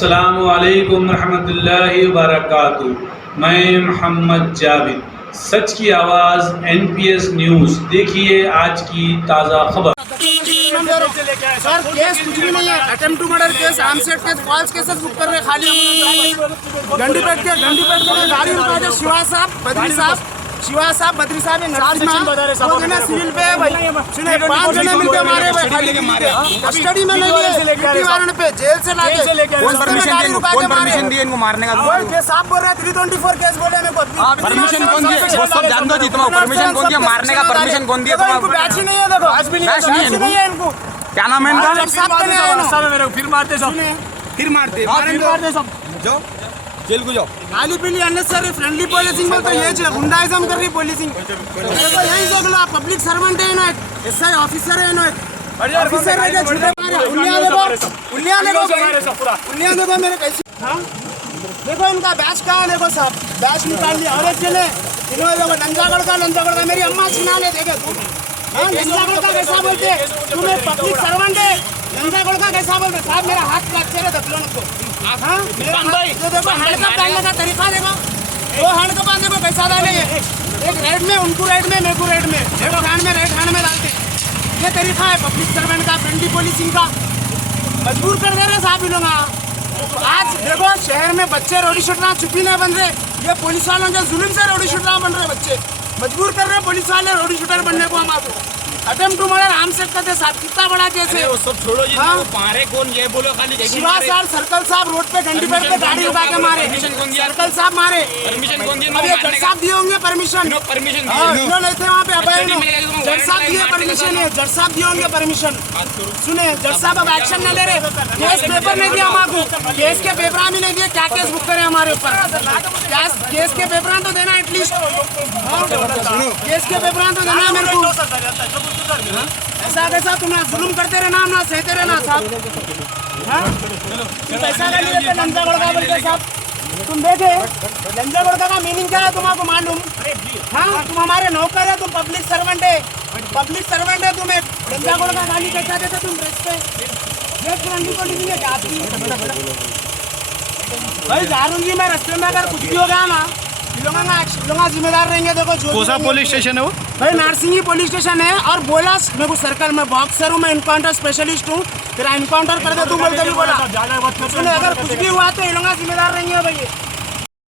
अस्सलामु अलैकुम रहमतुल्लाहि व बरकातुहू। मैं मोहम्मद जावेद, सच की आवाज़ NPS न्यूज़। देखिए आज की ताज़ा खबर। सर केस कुछ भी नहीं है, attempt to murder case, arms act case, false cases book कर रहे खाली। गंडीपेट के गाड़ी रुका दे शिवा साहब, बद्री साहब सिविल पे भाई सुने 5 जने मिलके मारे भाई, खाली कस्टडी में नहीं है, वारंट पे जेल से लाके कौन परमिशन दिए इनको मारने का? कोई केस आप बोल रहे 324 केस बोले मेरे को। परमिशन कौन दिया? वो सब जान दो जी, तुम्हारा परमिशन कौन दिया? मारने का परमिशन कौन दिया? इनको बैच ही नहीं है, देखो बैच भी नहीं है इनको। क्या नाम है इनका? फिर मारते सब जाओ जेल को जाओ। गाली पीली अननेसेसरी फ्रेंडली पुलिसिंग में तो ये गुंडाइज्म कर रही पुलिसिंग। देखो यही देख लो, पब्लिक सर्वेंट है ना, SI ऑफिसर है ना, ऑफिसर है जो झूठे मारे उल्लियां देखो मेरे कैसे। हाँ देखो इनका बैच कहाँ है, देखो साहब बैच निकाल लिया और एक चले इन्होंने देखो लंजागढ़ का मेरी अम्मा छिना ले देखे तुम। हाँ लंजागढ़ का कैसा बोलते तुम्हें, पब्लिक सर्वेंट है लंजागढ़ का कैसा बोलते साहब? मेरा हाथ फ्रैक्चर है दफलों को। हाँ तो देखो हैंड का डालने का तरीका देखो, दो हैंड का बांधने को कैसा डालेंगे, एक राइट में उनको राइट में मेरे को राइट में, एक हैंड में राइट हैंड में डालते। ये तरीका है पब्लिक सर्वेंट का, फ्रेंडली पुलिसिंग का। मजबूर कर दे रहे साहब इन लोग। आज देखो शहर में बच्चे रोडी शूटर चुप्पी नहीं बन रहे, ये पुलिस वालों के जुल्म से रोडी शूटर बन रहे बच्चे, मजबूर कर रहे पुलिस वाले रोडी शूटर बनने को। हम आपको अटेम्प्ट टू मर्डर आर्मसेट करते साहब, कितना बड़ा केस है। वो सब छोड़ो जी, हाँ? मारे कौन ये बोलो खाली। शिवा साहब सर्कल साहब रोड पे गंडीपेट पे गाड़ी रुका के मारे, परमिशन कौन दिया? सर्कल साहब मारे, परमिशन कौन दिया? अब ये जज साहब दिए होंगे परमिशन, परमिशन इन्होंने थे वहाँ पे अभय, जज साहब दिए परमिशन है, जज साहब दिए होंगे परमिशन। सुने जज साहब अब एक्शन नहीं ले रहे, केस पेपर नहीं दिया हमको, केस के पेपर भी नहीं दिए, क्या केस बुक करे हमारे ऊपर? केस के पेपर तो देना एटलीस्ट, केस के पेपर तो देना मेरे को। ऐसा कैसा तुम जुल्म करते रहना, ना सहते रहना साहब। पैसा ले लिए लंजागढ़ का बोलते साहब, तुम देखे लंजागढ़ का मीनिंग क्या है तुमको मालूम? हाँ तुम हमारे नौकर है, तुम पब्लिक सर्वेंट है, तुम्हें लंजागढ़ का गाली कैसा देते तुम प्रेस पे? ये फ्रेंडली पुलिसिंग है क्या आपकी? भाई जारूंगी मैं रास्ते में, अगर कुछ भी हो गया ना लोग जिम्मेदार रहेंगे। देखो जो कौन सा पुलिस स्टेशन है वो? भाई नारसिंगी पुलिस स्टेशन है। और बोला मेरे को सर्कल में बॉक्सर हूँ मैं, इनकाउंटर स्पेशलिस्ट हूँ, तेरा इनकाउंटर कर दे तू बोल के भी बोला। अगर कुछ भी हुआ तो ये लोग जिम्मेदार रहेंगे भाई।